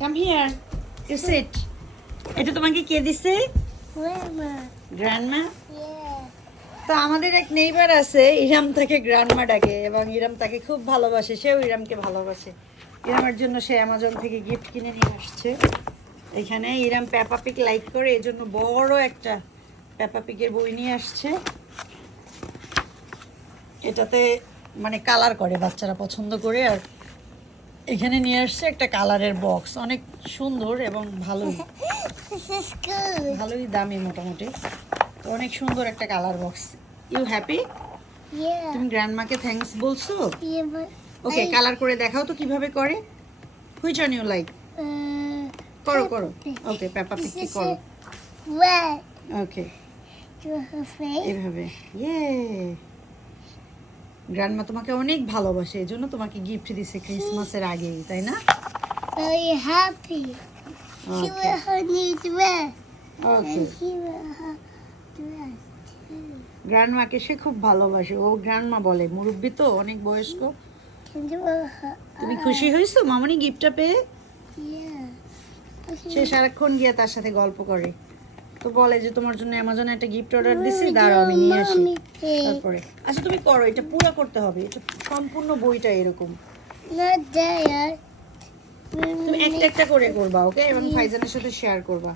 Come here you seat এটা তোমাকে কে দিছে? Grandma. গ্র্যান্ডমা. তো আমাদের এক নেইবার আছে ইরাম তাকে গ্র্যান্ডমা ডাকে এবং ইরাম তাকে খুব ভালোবাসে সেও ইরামকে ভালোবাসে। ইরামের জন্য সে অ্যামাজন থেকে গিফট কিনে নিয়ে আসছে। এখানে ইরাম পেপা পিক লাইক করে এই জন্য বড় একটা পেপা পিকের বই নিয়ে আসছে। এটাতে মানে কালার করে বাচ্চারা পছন্দ করে আর এখানে নিয়ে আসছে একটা কালারের বক্স। অনেক সুন্দর এবং ভালোই. ভালোই দামি মোটামুটি। তো অনেক সুন্দর একটা কালার বক্স। You happy. তুমি গ্র্যান্ডমাকে থ্যাঙ্কস বলছো? ওকে কালার করে দেখাও তো কীভাবে করে। হুইচ অন ইউ লাইক করো করো। ওকে পেপা is করো। ওকে. এইভাবে ইয়ে গ্র্যান্ডমা তোমাকে অনেক ভালোবাসে এই জন্য তোমাকে গিফট দিছে ক্রিসমাসের আগেই তাই না? Very happy. She okay wear her new dress. Okay And he her dress গ্র্যান্ডমাকে সে খুব ভালোবাসে ও গ্র্যান্ডমা বলে মুরব্বী তো অনেক বয়স্ক? তুমি খুশি হয়েছো? মামনি গিফটটা পেয়ে? সে সারাক্ষণ গিয়ে তার সাথে গল্প করে। তো বলে যে তোমার জন্য অ্যামাজনে একটা গিফট অর্ডার দিছি দাঁড়াও আমি নিয়ে আসি। তারপরে আচ্ছা তুমি করো এটা পুরো করতে হবে এটা সম্পূর্ণ বইটা এরকম. তুমি একটা একটা করে করবা ওকে এবং ফাইজানের সাথে শেয়ার করবা.